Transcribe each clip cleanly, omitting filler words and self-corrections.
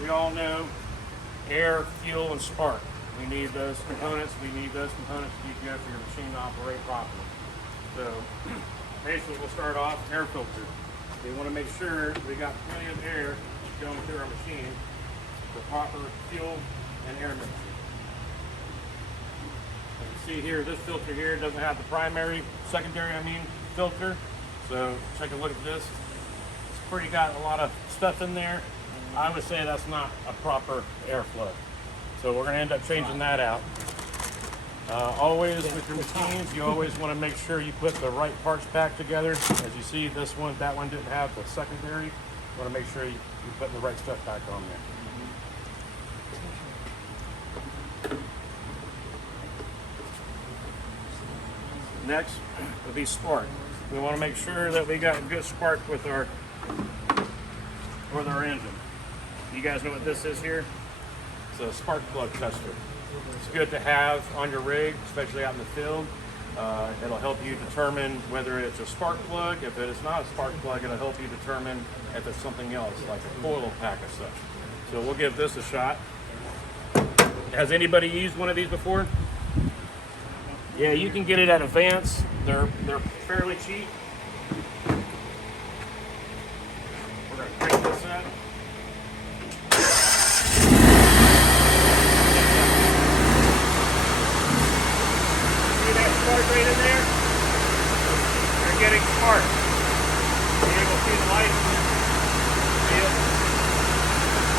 we all know air, fuel, and spark. We need those components. We need those components to keep good for your machine to operate properly. So basically we'll start off air filter. We want to make sure we got plenty of air going through our machine for proper fuel and air mixture. See here, this filter here doesn't have the secondary filter. So take a look at this. It's pretty got a lot of stuff in there. I would say that's not a proper airflow. So we're gonna end up changing that out. Always with your machines, you always wanna make sure you put the right parts back together. As you see, that one didn't have the secondary. You wanna make sure you put the right stuff back on there. Next will be spark. We want to make sure that we got a good spark with our engine. You guys know what this is here? It's a spark plug tester. It's good to have on your rig, especially out in the field. It'll help you determine whether it's a spark plug. If it is not a spark plug, it'll help you determine if it's something else, like a coil pack or such. So we'll give this a shot. Has anybody used one of these before? Yeah, you can get it at Advance. They're fairly cheap. We're gonna crank this up. See that spark right in there? You're getting spark. You're able to see the light. See it?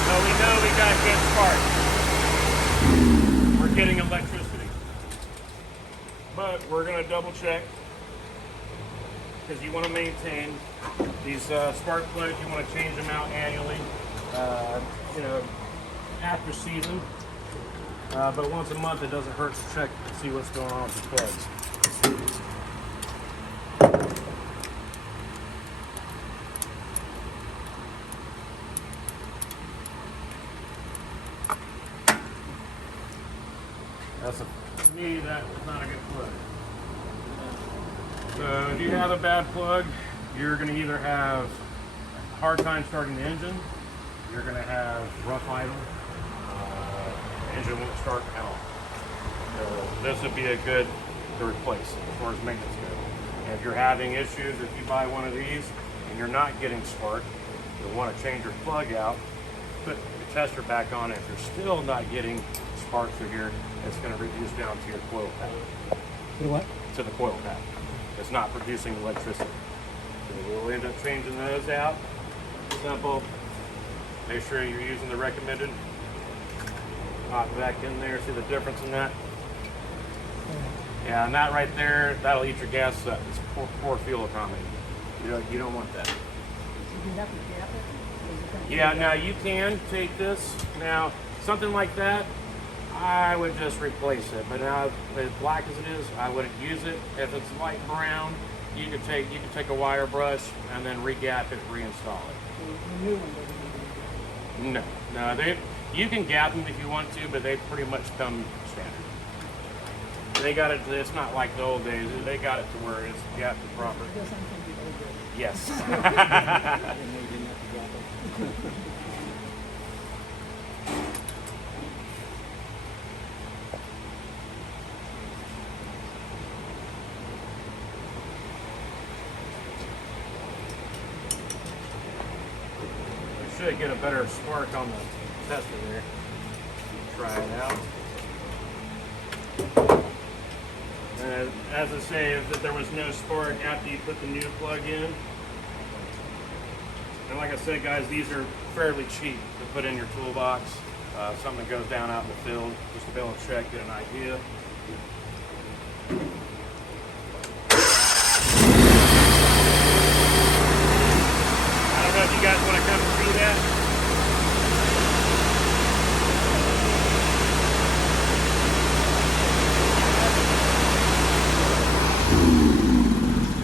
So we know we got good spark. We're getting electricity. But we're going to double check because you want to maintain these spark plugs. You want to change them out annually, after season. But once a month, it doesn't hurt to check to see what's going on with the plugs. To me, that's not a good plug. So if you have a bad plug, you're going to either have a hard time starting the engine, you're going to have rough idle, the engine won't start at all. So this would be a good to replace as far as maintenance goes. And if you're having issues, if you buy one of these and you're not getting spark, you'll want to change your plug out, put your tester back on. If you're still not getting spark through here, it's going to reduce down to your coil pad. To what? To the coil pad. It's not producing electricity. So we'll end up changing those out. Simple. Make sure you're using the recommended. Hop back in there. See the difference in that? Yeah, and that right there, that'll eat your gas up. It's poor fuel economy. You don't want that. Yeah, now you can take this. Now, something like that, I would just replace it. But now, as black as it is, I wouldn't use it. If it's light brown, you could take a wire brush and then re-gap it, reinstall it. No, you can gap them if you want to, but they pretty much come standard. They got it. It's not like the old days. They got it to where it's gapped proper. Yes. Should get a better spark on the tester there. Try it out. And as I say, if there was no spark after you put the new plug in, and like I said, guys, these are fairly cheap to put in your toolbox. Something that goes down out in the field, just to be able to check, get an idea. I don't know if you guys want to come and see that.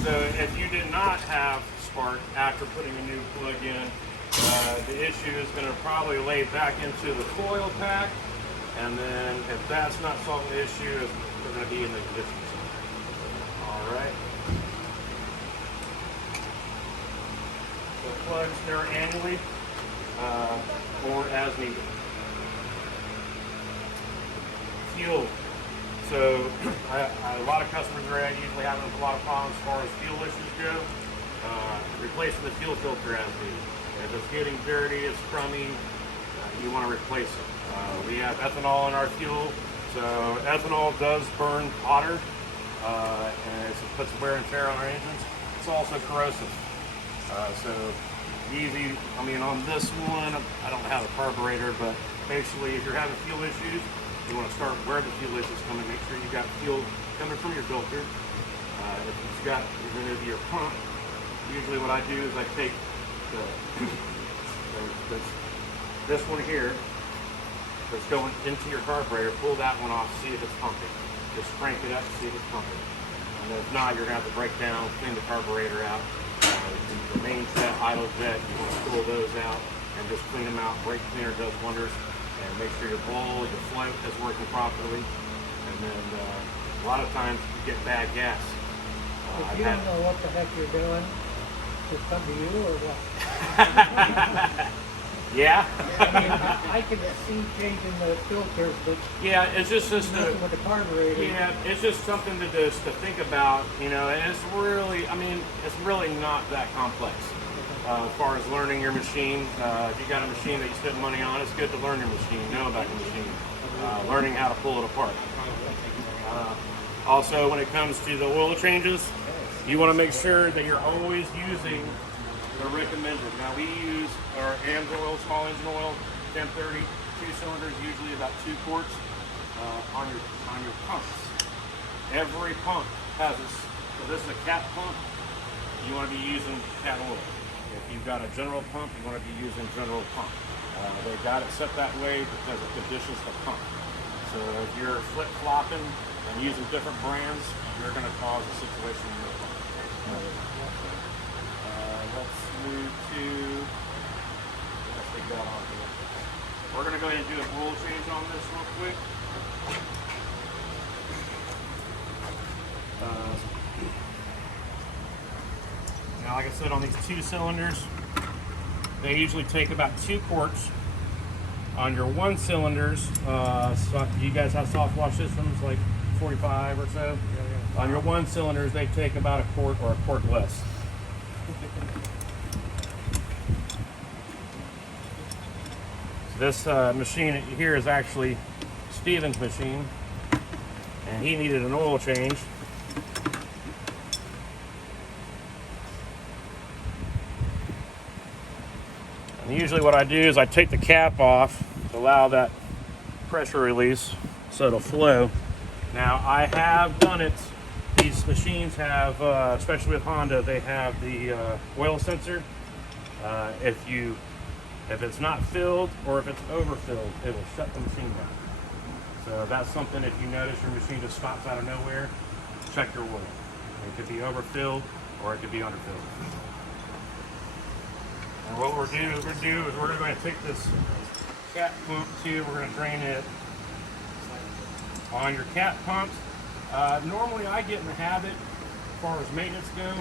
So if you did not have spark after putting a new plug in, the issue is going to probably lay back into the coil pack, and then if that's not solving the issue, we're going to be in the ignition cycle. All right. The plugs, they're annually. or as needed. Fuel. So a lot of customers are usually having a lot of problems as far as fuel issues go. Replacing the fuel filter as needed. If it's getting dirty, it's crummy, you want to replace it. We have ethanol in our fuel, so ethanol does burn hotter, and it puts wear and tear on our engines. It's also corrosive. So easy, I mean on this one, I don't have a carburetor, but basically if you're having fuel issues, you want to start where the fuel is coming, make sure you got fuel coming from your filter. If it's got even into your pump, usually what I do is I take this one here that's going into your carburetor, pull that one off, see if it's pumping. Just crank it up, see if it's pumping. And if not, you're going to have to break down, clean the carburetor out. The main jet, idle jet, you want to pull those out and just clean them out. Brake cleaner does wonders. And make sure your bowl, your float is working properly. And then a lot of times you get bad gas. If you don't know what the heck you're doing, it's up to you or what? Yeah. I mean, I can see changing the filters, but yeah, it's just nothing with the carburetor. yeah, it's just something to think about, you know. And it's really, I mean, it's really not that complex as far as learning your machine. If you got a machine that you spend money on, it's good to learn your machine, know about your machine, learning how to pull it apart. Also, when it comes to the oil changes, you want to make sure that you're always using the recommended. Now we use our AMS oil, small engine oil, 1030, 2 cylinders, usually about 2 quarts on your pumps. Every pump has this. So this is a cat pump. You want to be using cat oil. If you've got a general pump, you want to be using general pump. They got it set that way because it conditions the pump. So if you're flip-flopping and using different brands, you're going to cause a situation in your pump. Let's move to, let's take that on here. We're going to go ahead and do an oil change on this real quick. Now, like I said, on these 2 cylinders, they usually take about 2 quarts. On your 1 cylinders, so you guys have soft wash systems like 45 or so. Yeah. On your 1 cylinders, they take about 1 quart or 1 quart less. This machine here is actually Steven's machine, and he needed an oil change. And usually what I do is I take the cap off to allow that pressure release so it'll flow. Now I have done it. These machines have, especially with Honda, they have the oil sensor. If it's not filled or if it's overfilled, it will shut the machine down. So that's something, if you notice your machine just stops out of nowhere, check your oil. It could be overfilled or it could be underfilled. And what we're going to do is we're going to take this cat pump tube, we're going to drain it on your cat pump. Normally I get in the habit, as far as maintenance go,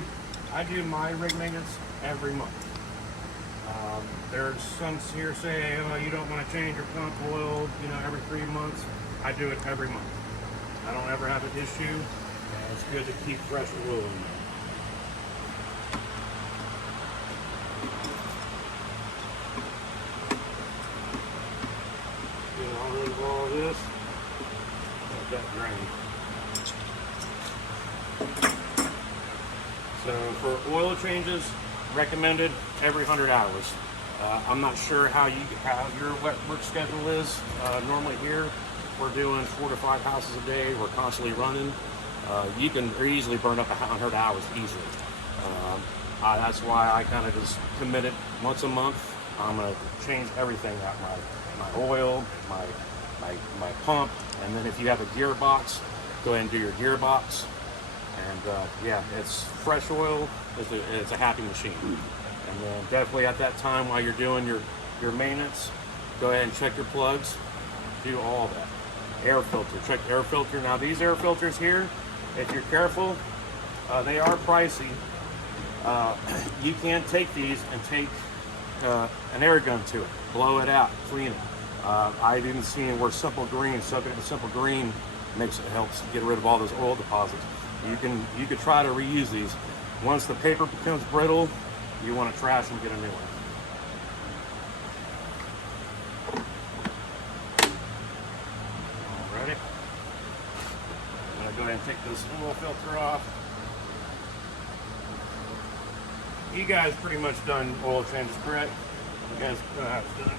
I do my rig maintenance every month. There's some here say, oh, you don't want to change your pump oil, you know, every 3 months. I do it every month. I don't ever have an issue, and it's good to keep fresh oil in there. I'll remove all this. Let that drain. So for oil changes, recommended every 100 hours. I'm not sure how your wet work schedule is. Normally here, we're doing 4 to 5 houses a day. We're constantly running. You can easily burn up 100 hours easily. That's why I kind of just commit it once a month. I'm gonna change everything out, my oil, my pump, and then if you have a gearbox, go ahead and do your gearbox. And yeah, it's fresh oil. It's a happy machine. And then definitely at that time while you're doing your maintenance, go ahead and check your plugs. Do all that. Air filter, check the air filter. Now these air filters here, if you're careful, they are pricey. You can take these and take an air gun to it, blow it out, clean it. I've even seen where simple green, soaking it in simple green, helps get rid of all those oil deposits. You could try to reuse these. Once the paper becomes brittle, you want to trash and get a new one. Alrighty. I'm gonna go ahead and take this oil filter off. You guys pretty much done oil changes, correct? You guys know how it's done.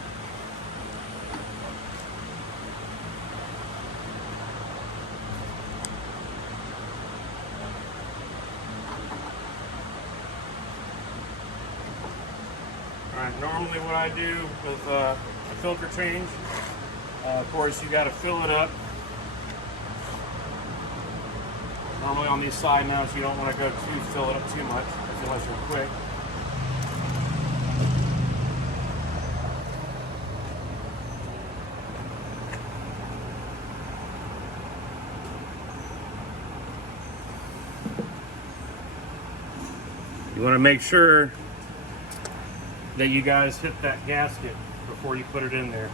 Alright, normally what I do with a filter change, of course you got to fill it up. Normally on these side mounts you don't want to fill it up too much unless you're quick. You want to make sure that you guys hit that gasket before you put it in there.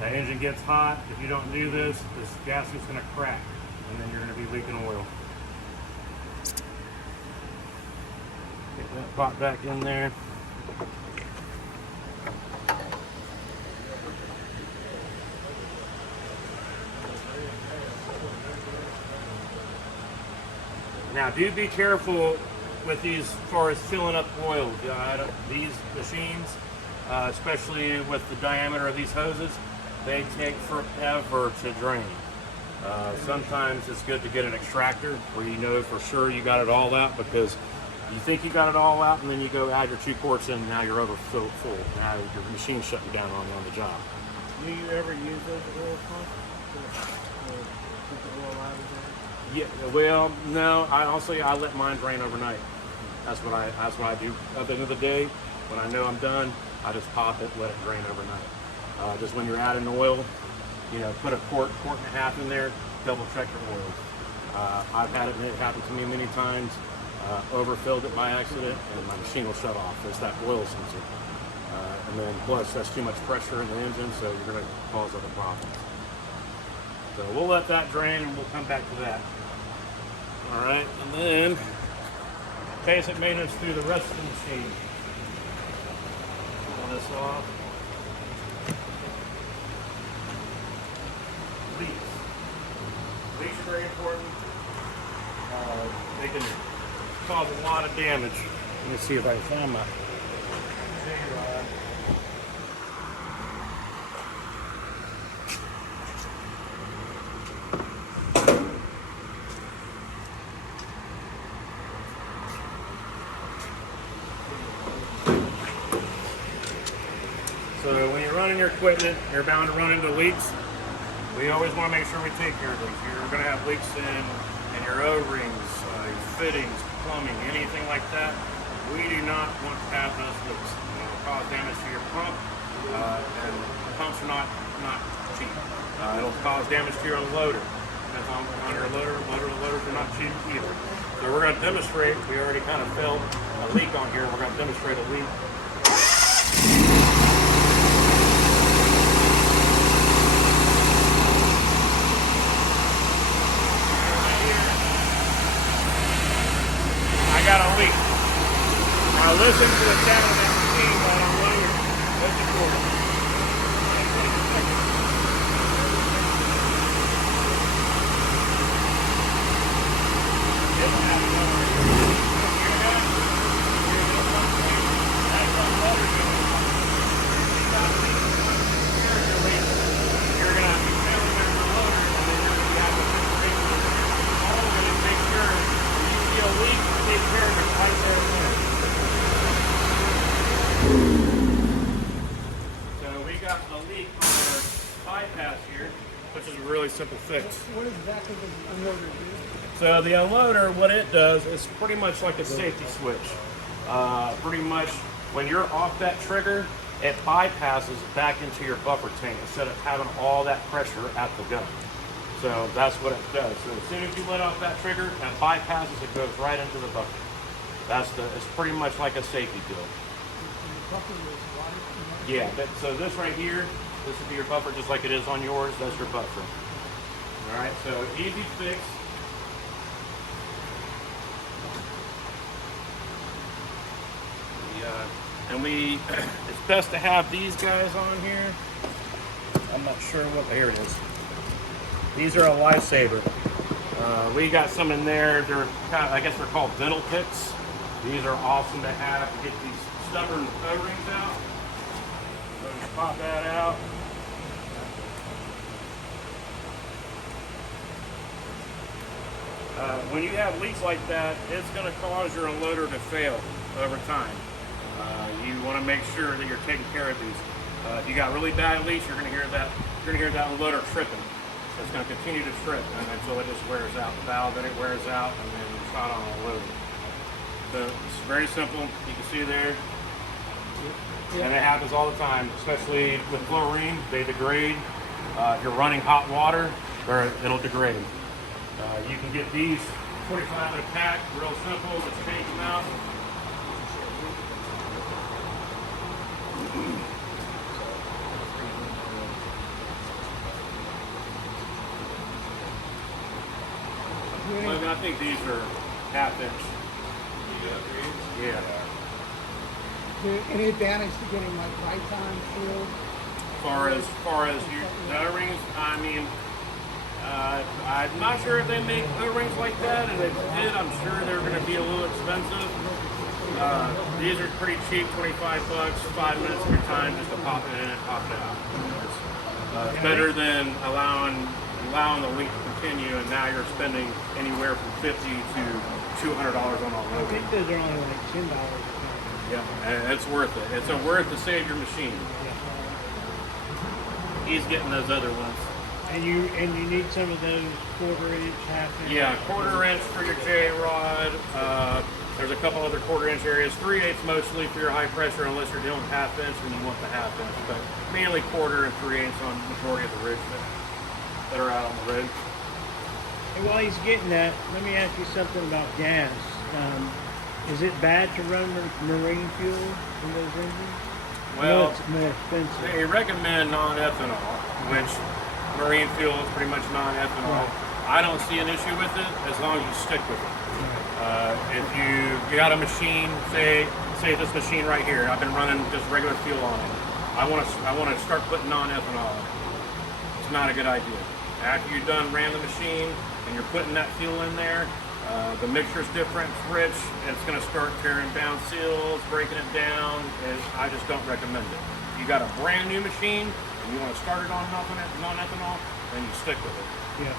That engine gets hot. If you don't do this gasket's going to crack, and then you're going to be leaking oil. Get that pot back in there. Now, do be careful with these as far as filling up oil. These machines, especially with the diameter of these hoses, they take forever to drain. Sometimes it's good to get an extractor where you know for sure you got it all out, because you think you got it all out and then you go add your 2 quarts in and now you're overfilled full. Now your machine's shutting down on you on the job. Do you ever use those oil pumps to keep the oil out of there? Yeah, well, no. I let mine drain overnight. That's what I do. At the end of the day, when I know I'm done, I just pop it, let it drain overnight. Just when you're adding oil, put a quart and a half in there. Double check your oil. I've had it happen to me many times. Overfilled it by accident, and my machine will shut off. It's that oil sensor, and then plus that's too much pressure in the engine, so you're going to cause other problems. So we'll let that drain, and we'll come back to that. All right, and then basic maintenance through the rest of the machine. Pull this off. Leaks. Leaks are very important. They can cause a lot of damage. Let me see if I can find my J-rod. So when you're running your equipment, you're bound to run into leaks. We always want to make sure we take care of leaks. You're going to have leaks in your O-rings, your fittings, plumbing, anything like that. We do not want to have those leaks. It'll cause damage to your pump, and pumps are not cheap. It'll cause damage to your loader. Depends on your loader. Loaders are not cheap either. So we're going to demonstrate. We already kind of felt a leak on here. We're going to demonstrate a leak. Got a leak. Now listen to the sound of that machine while I'm running. Listen for it. You're going to be filling that loader, and then you're going to have to make sure you see a leak. Take care of it right there and there. So we got a leak on our bypass here, which is a really simple fix. What exactly does the unloader do? So the unloader, what it does is pretty much like a safety switch. Pretty much when you're off that trigger, it bypasses back into your buffer tank instead of having all that pressure at the gun. So that's what it does. So as soon as you let off that trigger, that bypasses, it goes right into the buffer. It's pretty much like a safety deal. And the buffer is Yeah, so this right here, this would be your buffer just like it is on yours. That's your buffer. All right, so easy fix. It's best to have these guys on here. I'm not sure what, here it is. These are a lifesaver. We got some in there. They're kind of, I guess they're called dental picks. These are awesome to have to get these stubborn O-rings out. So just pop that out. When you have leaks like that, it's going to cause your unloader to fail over time. You want to make sure that you're taking care of these. If you got really bad leaks, you're going to hear that. You're going to hear that unloader tripping. So it's going to continue to trip until it just wears out the valve. Then it wears out, and then it's not on unloading. So it's very simple. You can see there, and it happens all the time, especially with chlorine. They degrade. If you're running hot water, it'll degrade. You can get these 25 in a pack, real simple. Just change them out. I think these are half-inch. Yeah. Is there any advantage to getting like lifetime filled? As far as the O-rings, I mean, I'm not sure if they make O-rings like that, and if they did, I'm sure they're going to be a little expensive. These are pretty cheap, 25 bucks, 5 minutes of your time just to pop it in and pop it out. It's better than allowing the leak to continue, and now you're spending anywhere from $50 to $200 on all I those. think those are only like $10. Yeah, and it's worth it. It's worth to save your machine. He's getting those other ones. And you need some of those 1/4 inch, 1/2 inch. Yeah, 1/4 inch for your J rod. There's a couple other 1/4 inch areas. 3/8 mostly for your high pressure, unless you're dealing with 1/2 inch, and you want the 1/2 inch. But mainly 1/4 and 3/8 on the majority of the rigs that are out on the rig. And while he's getting that, let me ask you something about gas. Is it bad to run marine fuel in those engines? Well, it's more expensive. they recommend non-ethanol, which marine fuel is pretty much non-ethanol. I don't see an issue with it as long as you stick with it. If you got a machine, say this machine right here, I've been running just regular fuel on it. I want to start putting non-ethanol in it. It's not a good idea. After you've ran the machine and you're putting that fuel in there, the mixture's different, it's rich, it's going to start tearing down seals, breaking it down, and I just don't recommend it. If you got a brand new machine and you want to start it on non-ethanol, then you stick with it. Yeah.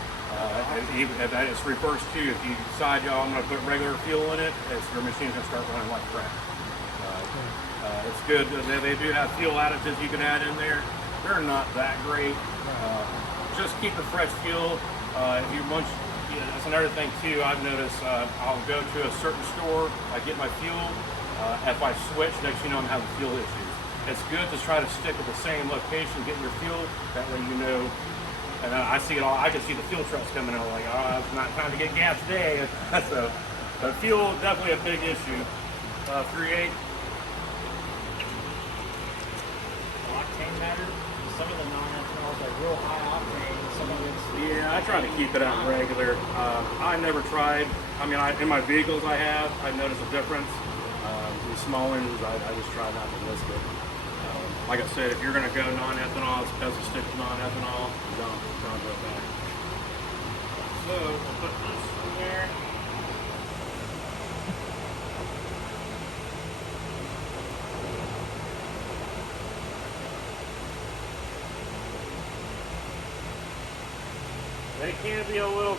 It's reversed too. If you decide, I'm going to put regular fuel in it, your machine's going to start running like crap. It's good. They do have fuel additives you can add in there. They're not that great. Just keep the fresh fuel. That's another thing too. I've noticed. I'll go to a certain store. I get my fuel. If I switch, next thing you know, I'm having fuel issues. It's good to try to stick with the same location, getting your fuel. That way, you know. And I see it all. I can see the fuel trucks coming out. Like, it's not time to get gas today. So, but fuel definitely a big issue. 3/8. Octane matter? Some of the non-ethanols are real high octane. Some of it's... Yeah, I try to keep it out regular. I never tried. I mean, in my vehicles I've noticed a difference. These small engines, I just try not to risk it. Like I said, if you're going to go non-ethanol, it's best to stick with non-ethanol. Don't go back. So, we'll put this in there. They can be a little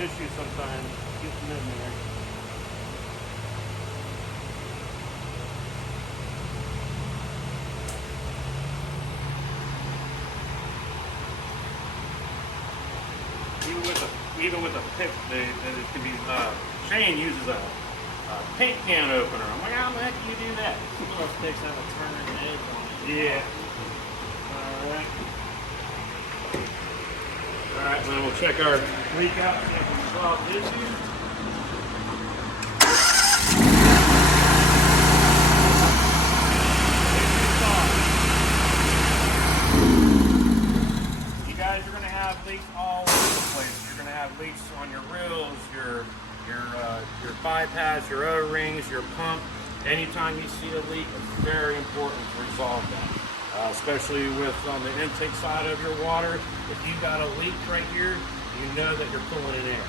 issue sometimes. Get them in there. Even with a pick, it can be. Shane uses a paint can opener. I'm like, how the heck do you do that? Some of those picks have a turn edge on it. Yeah. Alright. Alright, then we'll check our leak out and see if we can solve the issue. leaks all over the place. You're going to have leaks on your reels, your bypass, your O-rings, your pump. Anytime you see a leak, it's very important to resolve that. Especially with on the intake side of your water. If you got a leak right here, you know that you're pulling in air.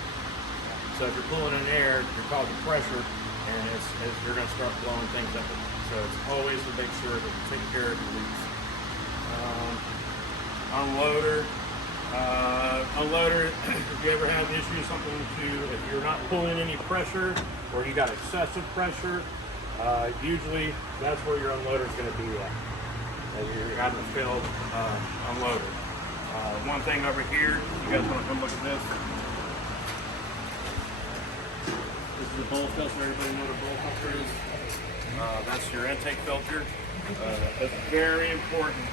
So if you're pulling in air, you're causing pressure, and you're going to start blowing things up. So it's always to make sure that you take care of your leaks. Unloader, if you ever have issues, if you're not pulling any pressure or you got excessive pressure, usually that's where your unloader is going to be at. You're having a failed unloader. One thing over here, you guys want to come look at this? This is a bowl filter. Everybody know what a bowl filter is? That's your intake filter. It's very important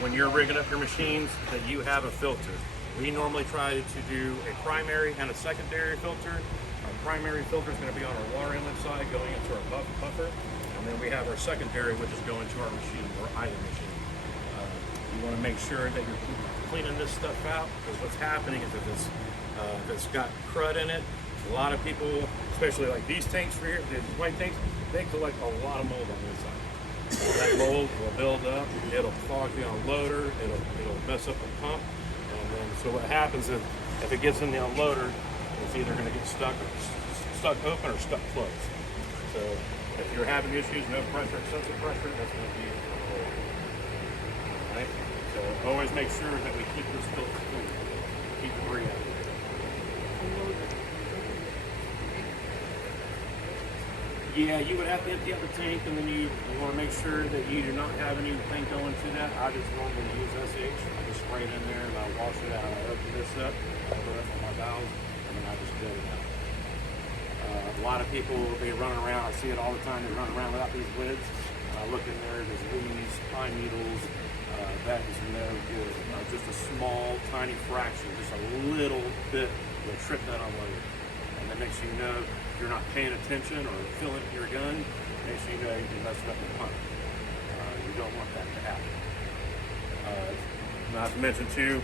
when you're rigging up your machines that you have a filter. We normally try to do a primary and a secondary filter. Our primary filter is going to be on our water inlet side going into our buffer, and then we have our secondary, which is going to our machine or either machine. You want to make sure that you're cleaning this stuff out, because what's happening is if it's got crud in it, a lot of people, especially like these tanks here, these white tanks, they collect a lot of mold on the inside. That mold will build up, it'll clog the unloader, it'll mess up the pump, and then so what happens is if it gets in the unloader, it's either going to get stuck open or stuck closed. So if you're having issues, no pressure, excessive pressure, that's going to be a mold. Right? So always make sure that we keep this filter clean, keep debris out. Yeah, you would have to empty out the tank, and then you want to make sure that you do not have anything going to that. I just normally use SH. I just spray it in there, and I wash it out. I open this up, I put it up on my valves, and then I just fill it out. A lot of people, they run around. I see it all the time. They run around without these lids. I look in there. There's leaves, pine needles. That is no good. Just a small, tiny fraction, just a little bit will trip that unloader. And that makes you know if you're not paying attention or filling your gun, makes you know you're messing up the pump. You don't want that to happen. Not to mention too,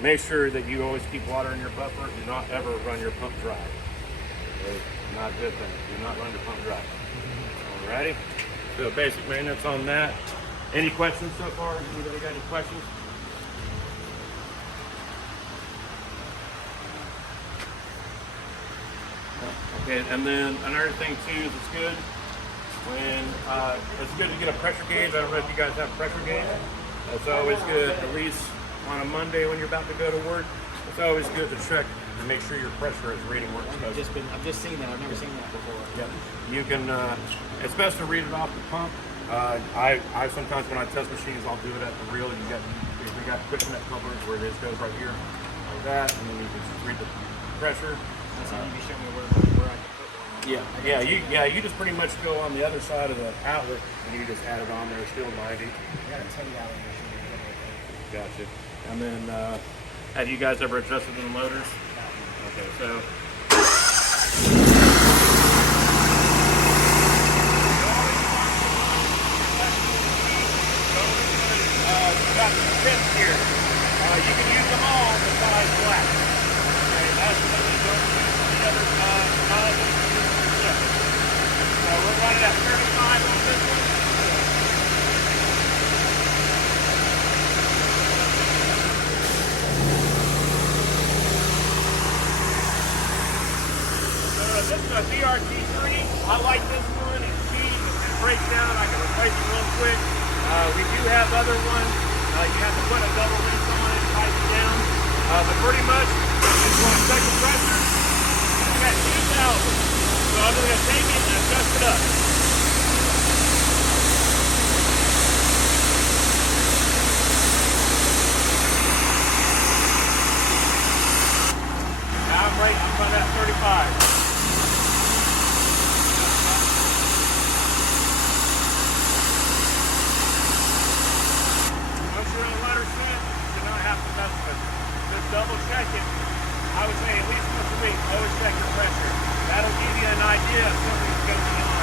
make sure that you always keep water in your buffer. Do not ever run your pump dry. Okay? Not a good thing. Do not run your pump dry. Alrighty? So basic maintenance on that. Any questions so far? Anybody got any questions? Okay, and then another thing too is it's good to get a pressure gauge. I don't know if you guys have a pressure gauge. It's always good, at least on a Monday when you're about to go to work. It's always good to check and make sure your pressure is reading where it's supposed to. I've just seen that. I've never seen that before. Yep. You can. It's best to read it off the pump. I sometimes when I test machines, I'll do it at the reel. We got quick net couplers where it goes right here like that, and then you can just read the pressure. That's how you can show me where I can put one. You just pretty much go on the other side of the outlet and you just add it on there. Still 90. I got a 10 gallon machine. Gotcha. And then have you guys ever adjusted the motors? Okay, so. You got the tips here. You can use them all besides black. Okay, that's what you don't use the other tip. So we're running at 35 on this one. This is a BRT3. I like this one. It's cheap. It breaks down. I can replace it real quick. We do have other ones. You have to put a double leaf on it and tighten it down. But pretty much, it's going to check the pressure. I got 2,000. So I'm just going to take it and adjust it up. Now I'm right in front of that 35. Double check it. I would say at least once a week, always check your pressure. That'll give you an idea if something's going on.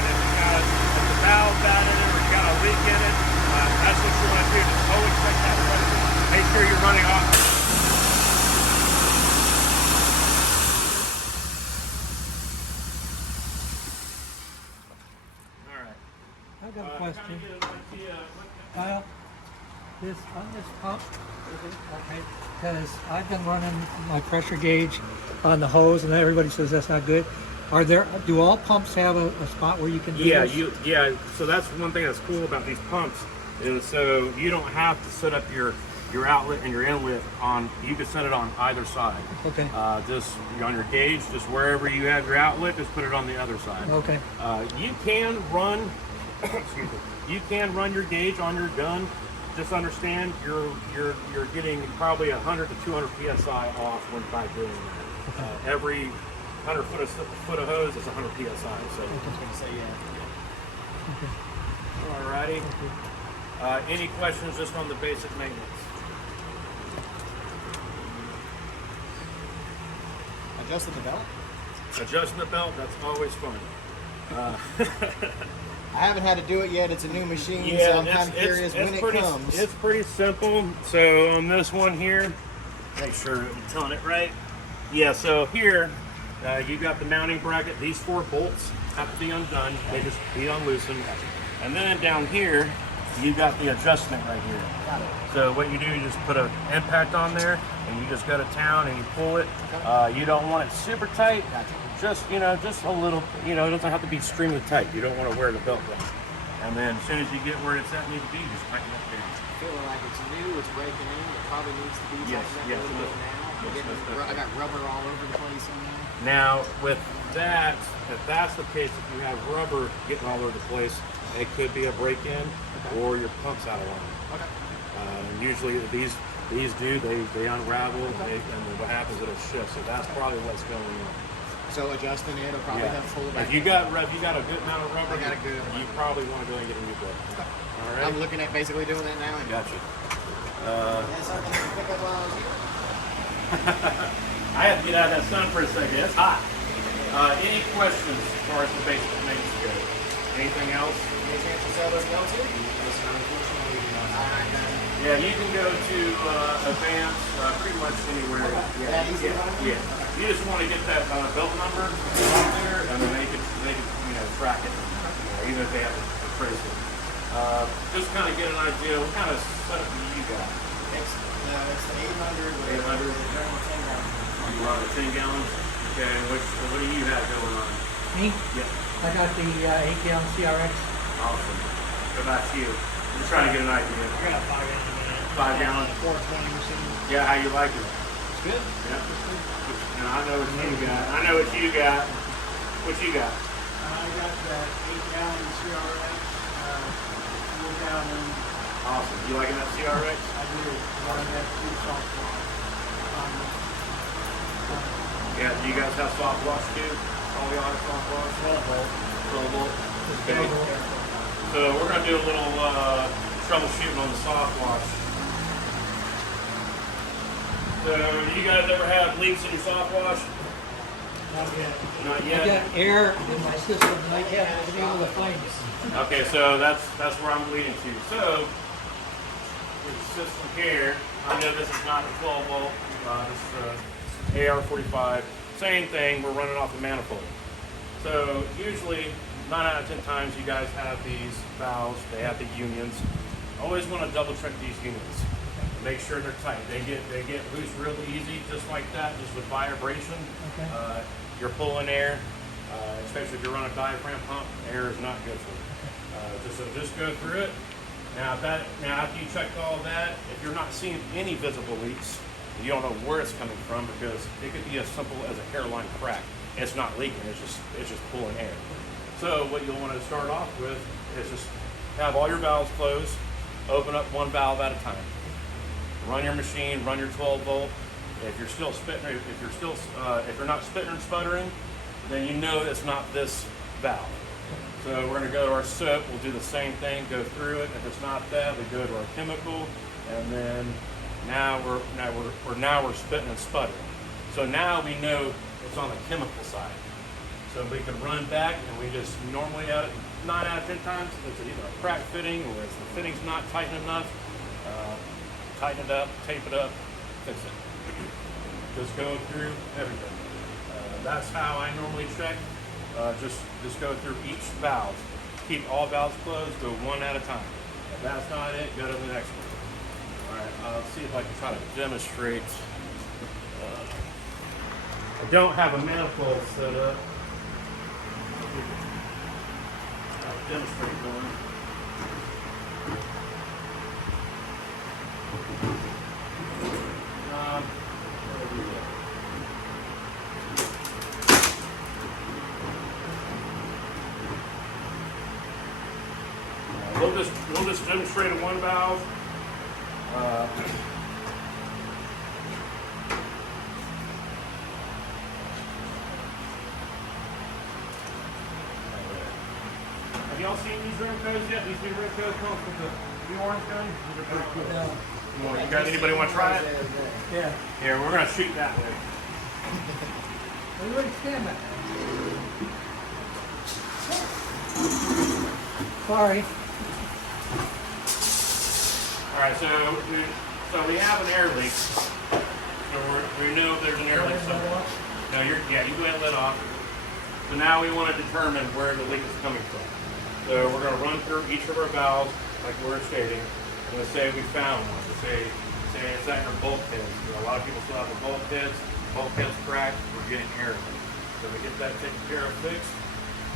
Kyle, this on this pump, okay, because I've been running my pressure gauge on the hose, and everybody says that's not good. Do all pumps have a spot where you can do Yeah, this? so that's one thing that's cool about these pumps is so you don't have to set up your outlet and your inlet on. You can set it on either side. Okay. Just on your gauge, just wherever you have your outlet, just put it on the other side. Okay. You can run, excuse me. You can run your gauge on your gun. Just understand you're getting probably 100 to 200 psi off when by doing that. Every 100 foot of hose is 100 psi. So I was gonna say yeah. alrighty. Any questions just on the basic maintenance? Adjusting the belt. Adjusting the belt, that's always fun. I haven't had to do it yet. It's a new machine, so I'm kind of curious when it comes. It's pretty simple. So on this one here, make sure I'm telling it right. Yeah, so here, you got the mounting bracket. These 4 bolts have to be undone. They just be unloosened. And then down here, you got the adjustment right here. Got it. So what you do, you just put an impact on there, and you just go to town and you pull it. You don't want it super tight. Gotcha. Just just a little. It doesn't have to be extremely tight. You don't want to wear the belt down. And then as soon as you get where it's at need to be, just tighten it down. Feeling like it's new, it's breaking in. It probably needs to be Yes, tightened yes, up a little bit now. I got rubber all over the place in there. Now with that, if that's the case, if you have rubber getting all over the place, it could be a break-in or your pump's out of line. Okay. Usually these they unravel, and what happens, it'll shift. So that's probably what's going on. So adjusting it will probably have full back. If you got a good amount of rubber, I got a good amount. you probably want to go and get a new belt. All right. I'm looking at basically doing that now. And Gotcha. yes, I can pick up while I was here. I have to get out of that sun for a second. It's hot. Any questions as far as the basic maintenance go? Anything else? Any chance to sell those belts here? Yeah, you can go to Advance pretty much anywhere. Yeah. You just want to get that belt number on there, and then they can track it, even if they have to trace it. Just kind of get an idea. What kind of setup do you got? It's the 800 with 800. the general 10 gallon. You run a 10 gallon. Okay. What do you have going on? Me? Yeah. I got the 8-gallon CRX. Awesome. Go back to you. I'm just trying to get an idea. I got a 5-gallon. 5 gallon. 420 machine. Yeah, how you like it? It's good. Yeah. And I know what you got. What you got? I got that 8-gallon CRX. 4-gallon. Awesome. You liking that CRX? I do. I have 2 soft wash. Yeah. Do you guys have soft wash too? All y'all have soft wash? 12 volt. Okay. So we're gonna do a little troubleshooting on the soft wash. So do you guys ever have leaks in your soft wash? Not yet. Not I yet. got air in my system, and I haven't been able to find it. Okay, so that's where I'm leading to. So this system here, I know this is not a 12 volt. This is AR45. Same thing. We're running off the manifold. So usually 9 out of 10 times you guys have these valves. They have the unions. Always want to double check these unions. Make sure they're tight. They get loose real easy, just like that, just with vibration. Okay. You're pulling air, especially if you're running a diaphragm pump. Air is not good for you. Just go through it. Now after you check all that, if you're not seeing any visible leaks, you don't know where it's coming from, because it could be as simple as a hairline crack. It's not leaking. It's just pulling air. So what you'll want to start off with is just have all your valves closed. Open up one valve at a time. Run your machine. Run your 12 volt. If you're still spitting, if you're not spitting and sputtering, then you know it's not this valve. So we're going to go to our soap. We'll do the same thing. Go through it. If it's not that, we go to our chemical, and then now we're spitting and sputtering. So now we know it's on the chemical side. So we can run back, and we just normally 9 out of 10 times it's either a crack fitting or it's the fitting's not tight enough. Tighten it up, tape it up, fix it. Just go through everything. That's how I normally check. Just go through each valve. Keep all valves closed. Go one at a time. that's not it, go to the next one. All right, let's see if I can try to demonstrate. I don't have a manifold set up. I'll demonstrate one. Where are we at? We'll just demonstrate a one valve. Have y'all seen these rim codes yet? These new rim codes come with the new orange gun? These are pretty cool. You guys, anybody want to try it? Yeah. Here, we're gonna shoot that way. Everybody stand back. Sorry. All right, so we have an air leak. So we know there's an air leak somewhere. No, you go ahead and let off. So now we want to determine where the leak is coming from. So we're going to run through each of our valves, like we were stating. I'm going to say we found one. So say it's at your bulkhead. So a lot of people still have the bulkheads. Bulkhead's cracked. We're getting air leak. So we get that taken care of, fixed,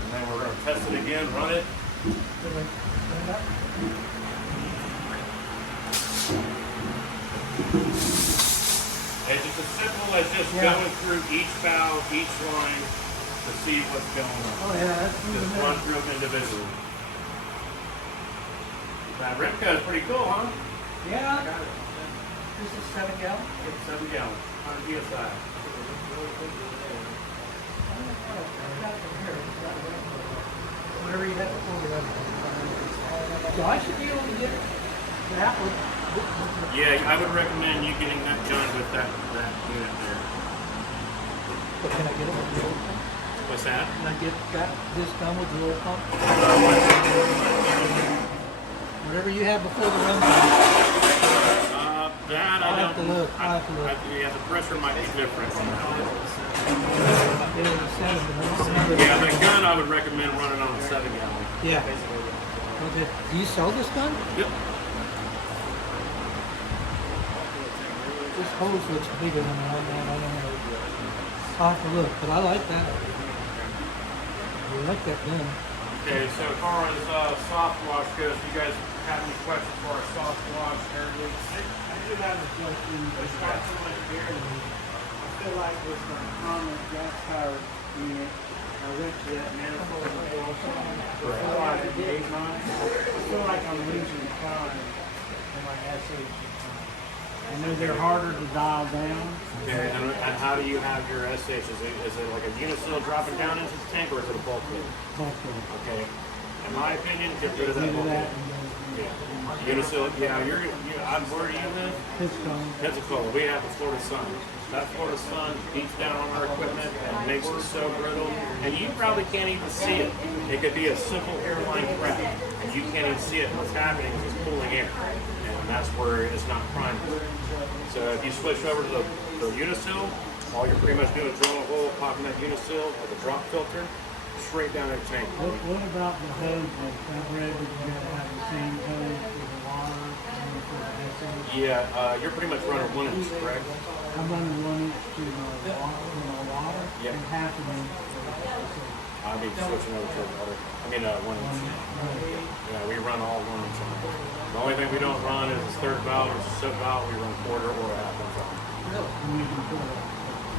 and then we're going to test it again, run it. It's just as simple as just going through each valve, each line to see what's going on. Oh yeah, that's Just run through them individually. That Ripco is pretty cool, huh? Yeah. This is 7 gallon. It's 7 gallons, 100 psi. Whatever you have to pull it up. So I should be able to get that one. Yeah, I would recommend you getting that done with that unit there. But can I get it with the old pump? What's that? Can I get this done with the old pump? Whatever you have before the run. That I I'll don't. have to look. I'll have to look. Yeah, the pressure might be different. Yeah, Yeah, the gun I would recommend running on a 7 gallon. Yeah. Okay. Do you sell this gun? Yep. This hose looks bigger than the one man. I don't know. I'll have to look, but I like that. I like that gun. Okay, so as far as soft wash goes, you guys have any questions for our soft wash air leaks? I do have a question. There's not so much air leak. I feel like with my common gas powered unit, I went to that manifold before I could gauge mine. I feel like I'm losing time in my SH. I know they're harder to dial down. Okay, and how do you have your SH? Is it like a unicycle dropping down into the tank, or is it a bulkhead? Bulkhead. Okay. In my opinion, get rid of that Either that bulkhead. and Yeah. Unicycle. Yeah, where do you live? Pittscomb. Pensacola. We have the Florida Sun. That Florida Sun beats down on our equipment and makes it so brittle, and you probably can't even see it. It could be a simple airline crack, and you can't even see it. What's happening is it's pulling air, and that's where it's not primed. So if you switch over to the Unisil, all you're pretty much doing is drilling a hole, popping that Unisil with a drop filter, straight down the tank. What about the hose? I've read that you gotta have the same hose for the water and for the SH. Yeah, you're pretty much running 1 inch, correct? I'm running 1 inch to the water Yeah. and half an inch to the SH. I'll be switching over to water. 1 inch. Yeah, we run all 1 inch on it. The only thing we don't run is the third valve or the sub valve. We run quarter or a half inch on. And you can put it.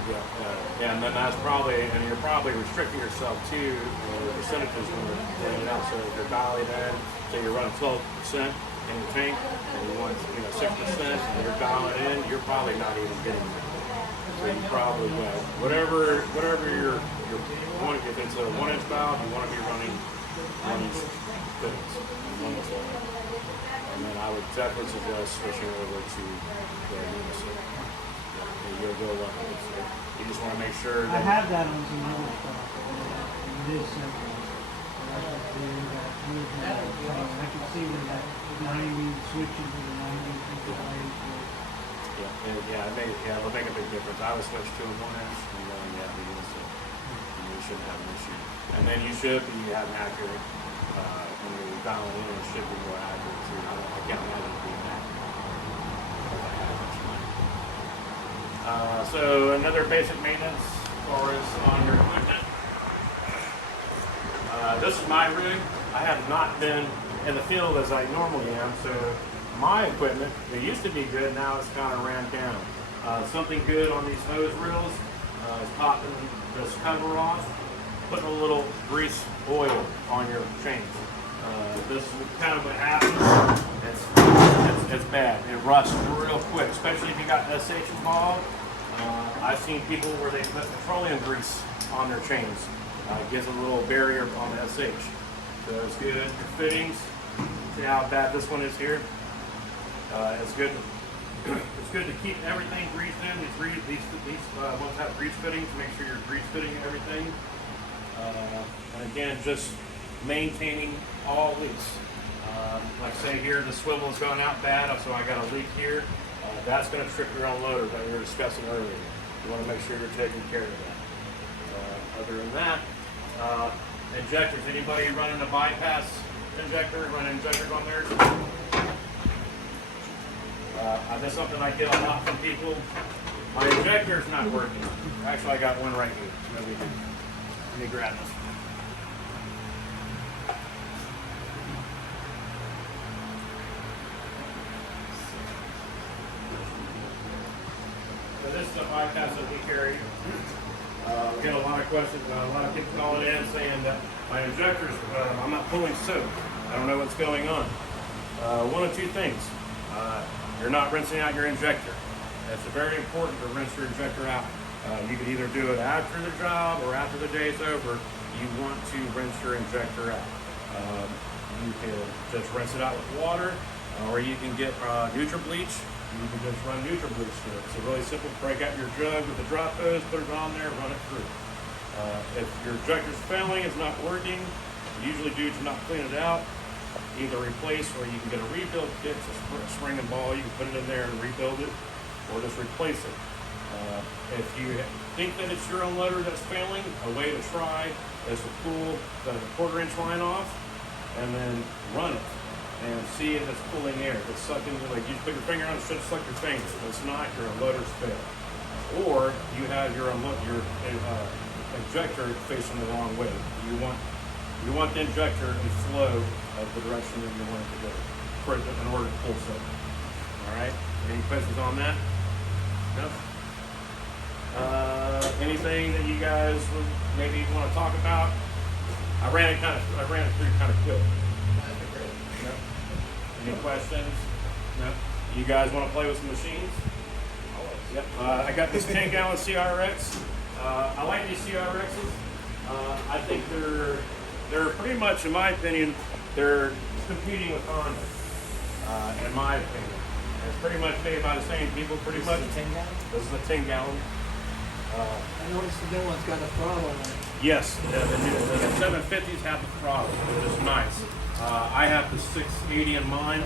Yeah, and then and you're probably restricting yourself to the percentages when you're putting it out. So if you're dialing in, say you're running 12% in your tank, and you want 6%, and you're dialing in, you're probably not even getting it. So you probably whatever your one, if it's a 1 inch valve, you want to be running 1 inch fittings, 1 inch oil. And then I would definitely suggest switching over to the Unisil. You'll go up. You just want to make sure I that have that on some other stuff. It is simple. I can see where that 90 switching to the 90 it'll make a big difference. I would switch to a 1 inch and then the Unisil. And you shouldn't have an issue. And then you should be having accurate when you're dialing in. It should be more accurate too. So another basic maintenance as far as on your equipment. This is my rig. I have not been in the field as I normally am, so my equipment, it used to be good, now it's kind of ran down. Something good on these hose reels is popping this cover off, putting a little grease oil on your chains. This is kind of what happens. It's bad. It rusts real quick, especially if you got SH involved. I've seen people where they put petroleum grease on their chains. It gives a little barrier on the SH. So it's good. Your fittings, see how bad this one is here? It's good. It's good to keep everything greased in. These ones have grease fittings. Make sure you're grease fitting everything. And again, just maintaining all leaks. Like say here, the swivel has gone out bad, so I got a leak here. That's going to trip your own loader that we were discussing earlier. You want to make sure you're taking care of that. Other than that, injectors. Anybody running a bypass injector, running injectors on theirs? That's something I get a lot from people. My injector's not working. Actually, I got one right here. Let me grab this. So this is a bypass that we carry. We get a lot of questions, a lot of people calling in saying that my injectors, I'm not pulling soap. I don't know what's going on. One of two things. You're not rinsing out your injector. It's very important to rinse your injector out. You can either do it after the job or after the day's over. You want to rinse your injector out. You can just rinse it out with water, or you can get NutriBleach. You can just run NutriBleach through it. It's really simple. Break out your jug with a drop hose, put it on there, run it through. If your injector's failing, it's not working, usually due to not cleaning it out, either replace or you can get a rebuild kit, it's a spring and ball, you can put it in there and rebuild it, or just replace it. If you think that it's your own loader that's failing, a way to try is to pull the 1/4 inch line off and then run it and see if it's pulling air. If it's sucking, like you put your finger on it, it should suck your fingers. If it's not, your loader's failed. Or you have your injector facing the wrong way. You want the injector in flow of the direction that you want it to go in order to pull something. All right. Any questions on that? No. Anything that you guys would maybe want to talk about? I ran it through kind of quick. No. Any questions? No. You guys want to play with some machines? Yep. I got this 10-gallon CRX. I like these CRXs. I think they're pretty much, in my opinion, they're competing with Honda. In my opinion, it's pretty much made by the same people. Pretty much. This is a 10-gallon. I noticed the new one's got a throttle in it. Yes, the 750s have the throttle, which is nice. I have the 680 in mine.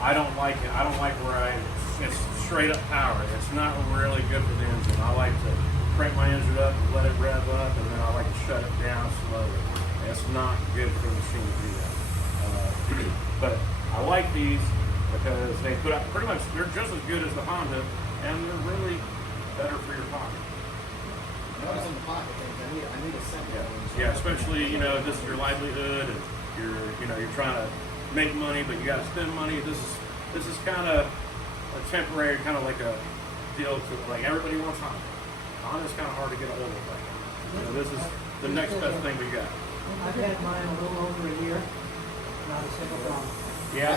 I don't like it. I don't like where it's straight up power. It's not really good for the engine. I like to crank my engine up and let it rev up, and then I like to shut it down slowly. It's not good for the machine to do that. But I like these because they put out pretty much, they're just as good as the Honda, and they're really better for your pocket. I was in the pocket things. I need a second. Yeah, especially, if this is your livelihood and you're trying to make money, but you got to spend money. This is kind of a temporary, kind of like a deal to, like, everybody wants Honda. Honda's kind of hard to get a hold of right now. This is the next best thing we got. I've had mine a little over a year. Not a single problem. Yeah,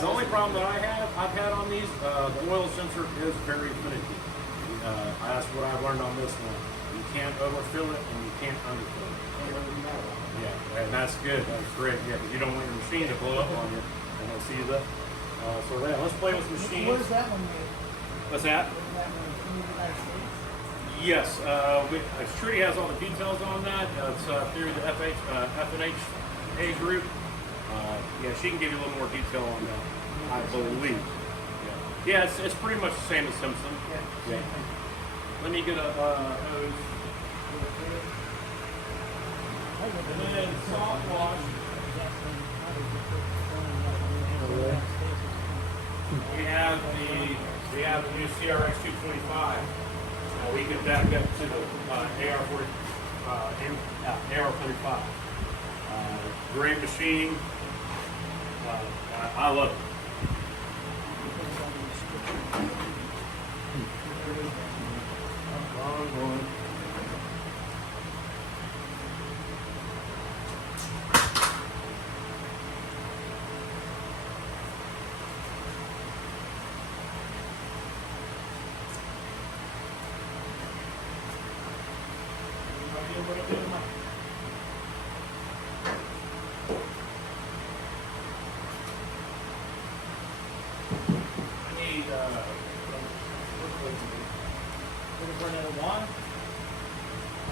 the only problem that I've had on these, the oil sensor is very finicky. That's what I've learned on this one. You can't overfill it and you can't underfill it. Yeah, and that's good. That's great. Yeah, because you don't want your machine to blow up on you. And we'll see that. So yeah, let's play with machines. Where's that one made? What's that? Where's that one made? In the United States? Yes, Trudy has all the details on that. It's through the F&H A group. Yeah, she can give you a little more detail on that, I believe. Yeah, it's pretty much the same as Simpson. Yeah. Let me get a hose. And then soft wash. We have the we have the new CRX 225. We can back up to the AR-45. Great machine. I love it.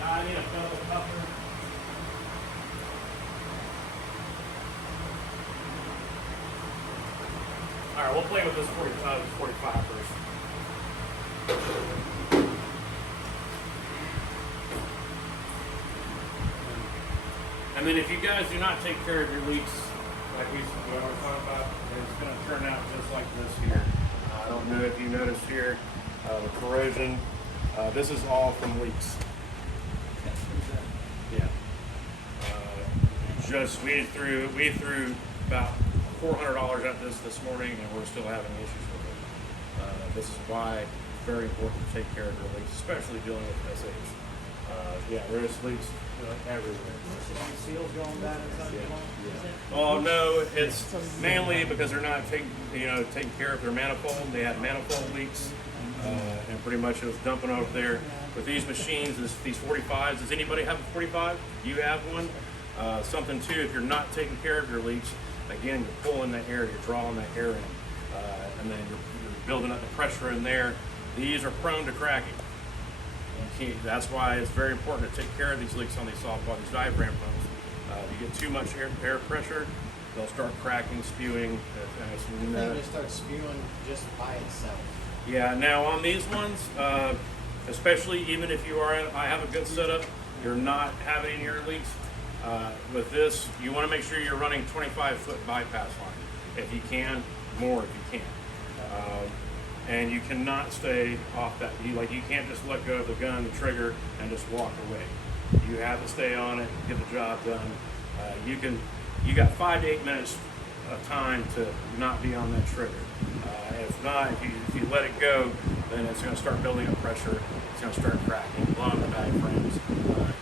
I need I need a fellow coupler. All right, we'll play with this 45 first. And then if you guys do not take care of your leaks, like we were talking about, it's going to turn out just like this here. I don't know if you noticed here, the corrosion. This is all from leaks. Yeah. Just we threw about $400 at this morning, and we're still having issues with it. This is why it's very important to take care of your leaks, especially dealing with SH. Yeah, there's leaks everywhere. Seals going bad inside the pump? Oh no, it's mainly because they're not taking care of their manifold. They had manifold leaks, and pretty much it was dumping over there. With these machines, these 45s, does anybody have a 45? You have one? Something too, if you're not taking care of your leaks, again, you're pulling that air, you're drawing that air in, and then you're building up the pressure in there. These are prone to cracking. That's why it's very important to take care of these leaks on these these diaphragm pumps. If you get too much air pressure, they'll start cracking, spewing. They start spewing just by itself. Yeah. Now on these ones, especially even if you are, I have a good setup. You're not having any air leaks. With this, you want to make sure you're running 25-foot bypass line. If you can, more if you can. And you cannot stay off that. You can't just let go of the gun, the trigger, and just walk away. You have to stay on it, get the job done. You got 5 to 8 minutes of time to not be on that trigger. If not, if you let it go, then it's going to start building up pressure. It's going to start cracking, blowing the diaphragms.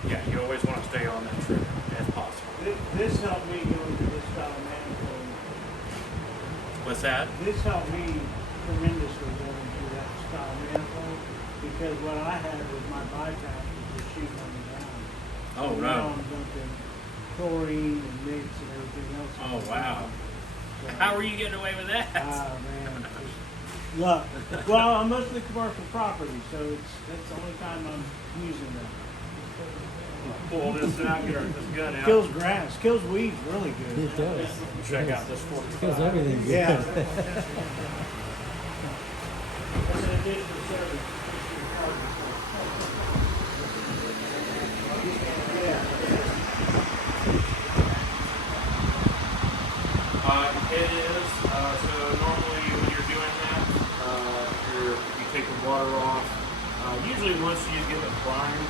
Yeah, you always want to stay on that trigger if possible. This helped me go into this style of manifold. What's that? This helped me tremendously going through that style of manifold, because what I had was my bypass was just shooting on the ground. Oh, So no. now I'm dumping chlorine and mix and everything else. on Oh, the wow. ground. So, How are you getting away with that? man, just luck. Well, I'm mostly commercial property, so that's the only time I'm using that. Pull this out, get this gun out. Kills grass, kills weeds really good. It does. Check out this 45. Kills everything. Yeah. That's an additional service. Yeah. It is. So normally when you're doing that, you take the water off. Usually once you get it primed,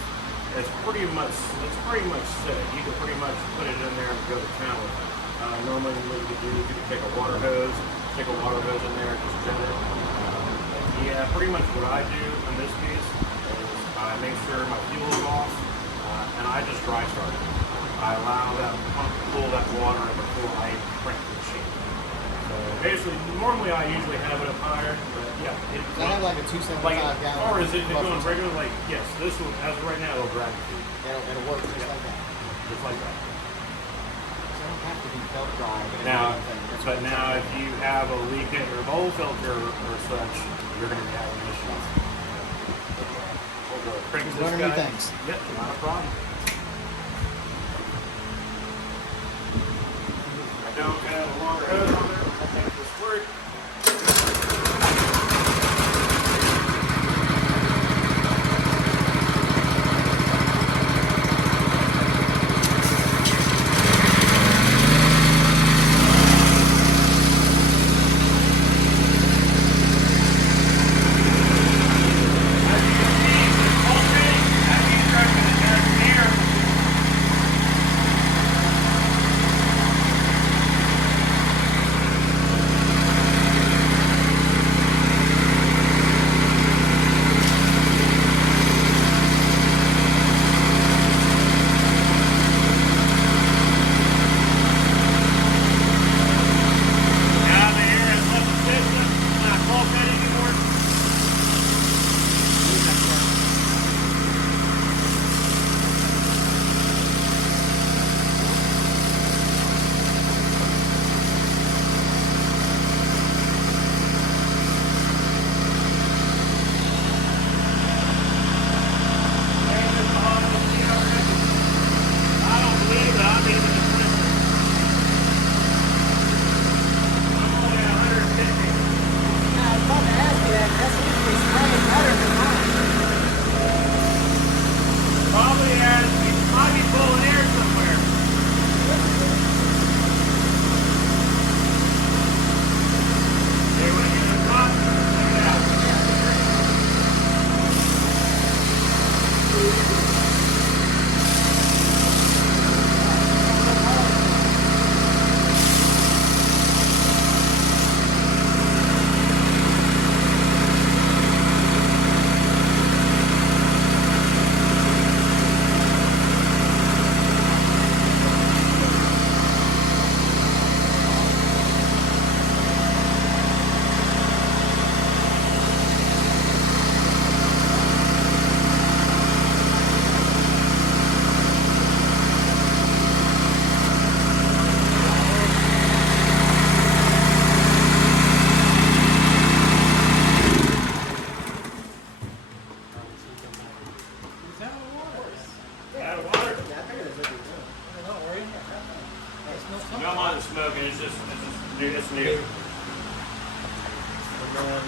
it's pretty much set. You can pretty much put it in there and go to town with it. Normally what you do, you can take a water hose in there, just jet it. Yeah, pretty much what I do in this piece is I make sure my fuel is off, and I just dry start it. I allow that pump to pull that water before I crank the machine. So basically, normally I usually have it up higher, but yeah. I have like a 275 gallon. Or is it buffer going tank. regular? Like, yes, this one, as of right now, it'll drag it through. It'll work just like that. Just like that. So I don't have to be belt dry. Now, but now if you have a leak in your bowl filter or such, you're going to be having issues. We'll go crank this Learn new guy. things. Yep, not a problem. I don't have a longer hose on there. I think this works.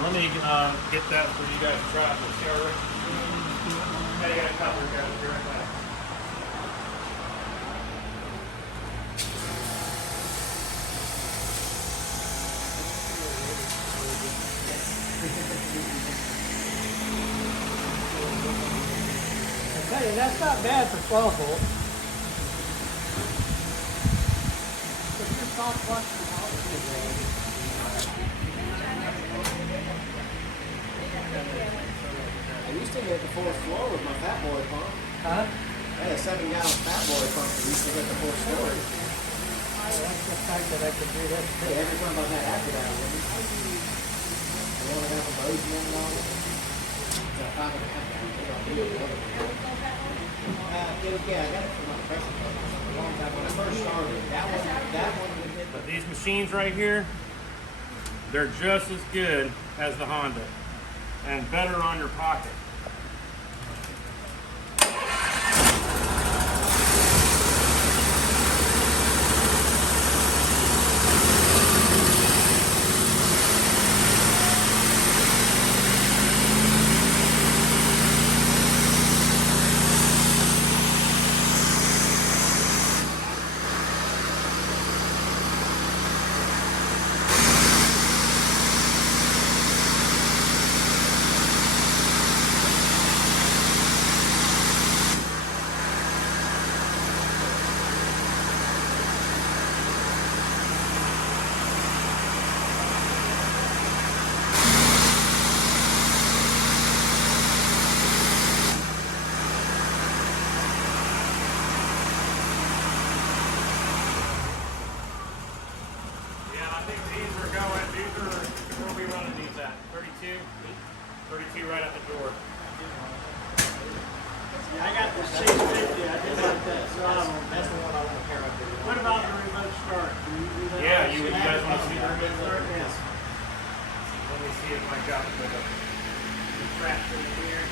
Let me get that for you guys to try out. See how Rick? Yeah, you got a couple of guys. Be right back. I tell you, that's not bad for 12 volt. But your soft watch is I used to hit the fourth floor with my fat boy pump. Huh? I had a 7-gallon fat boy pump that used to hit the fourth story. That's the fact that I could do that. Hey, every time I had after that, I wouldn't. I wanted to have a Bose one on it. So I finally had that. I think I'll do it later. Yeah, I got it from my pressure pump a long time when I first started. That one would hit But these machines right here, they're just as good as the Honda and better on your pocket. Where are we running these at? 32? 32 right at the door. Yeah, I got the 650. I did like that throttle. That's the one I want to pair up with. What about the remote start? Can you do that? Yeah, you guys want to see the remote start? Yes. Let me see if I got the track in here.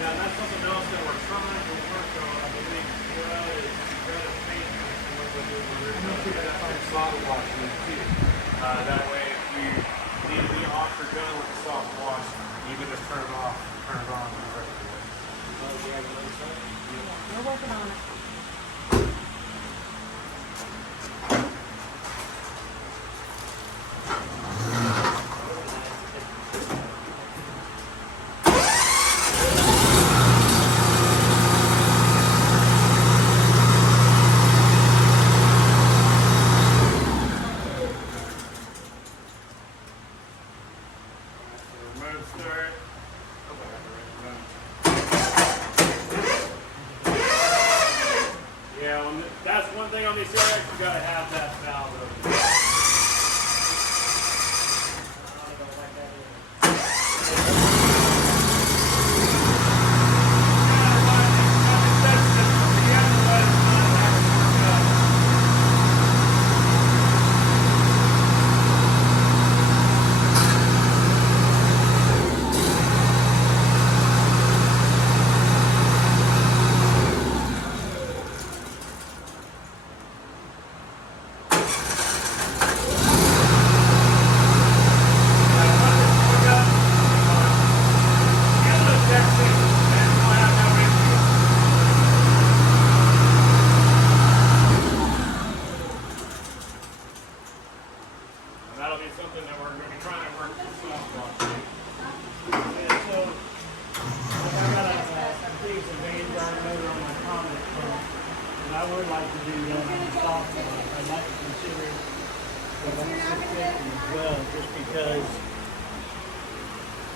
Yeah, that's something else that we're trying to work on. I believe is better paint what we're doing. We're going to have soft wash in it too. That way, if you need to be off or done with the soft wash, you can just turn it off, turn it on, and the rest of it. We're working on it. Remote start. Yeah, that's one thing on these areas, you gotta have that valve open. That'll be something that we're going to be trying to work with softball. Yeah, so I got a piece of main drive motor on my Comet pump, and I would like to do that on the softball. I'd like to consider the 650 as well, just because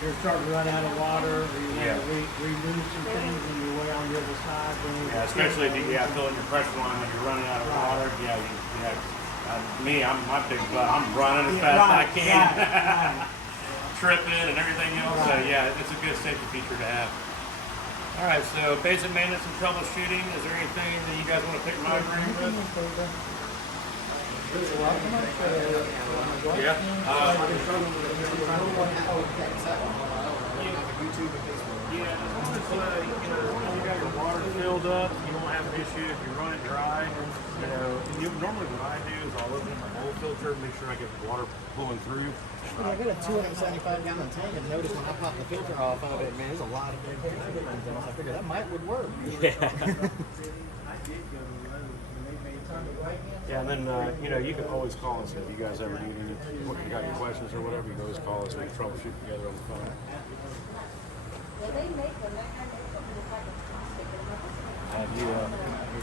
you're starting to run out of water, or you want to remove some things when you're way on the other side. Yeah, especially if you fill in your pressure line when you're running out of water. Yeah, I'm my big butt. I'm running as fast as I can, tripping and everything else. So yeah, it's a good safety feature to have. All right, so basic maintenance and troubleshooting. Is there anything that you guys want to pick my brain with? Yeah. YouTube and Facebook. Yeah, as long as you got your water filled up, you won't have an issue. If you run it dry, normally what I do is I'll open up my bowl filter, make sure I get the water flowing through. I got a 275-gallon tank, and noticed when I popped the filter off of it, man, there's a lot of big things. I figured that would work. Yeah, and then you can always call us if you guys ever need any. You got any questions or whatever, you can always call us and we can troubleshoot together on the phone. Well, they make them. They kind of look like a plastic. Have you,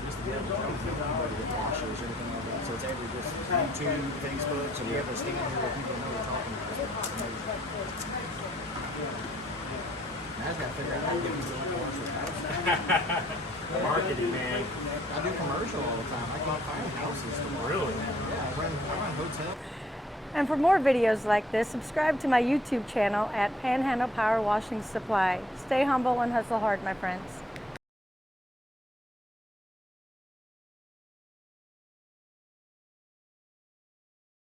just to be able to know if anybody that washes or anything like that. So it's either just YouTube, Facebook, so you have to stand here where people know you're talking about it. I just got to figure out how to get these little commercials. Marketing, man. I do commercial all the time. I can't find houses. Really? Yeah, I run hotels. And for more videos like this, subscribe to my YouTube channel at Panhandle Power Washing Supply. Stay humble and hustle hard, my friends.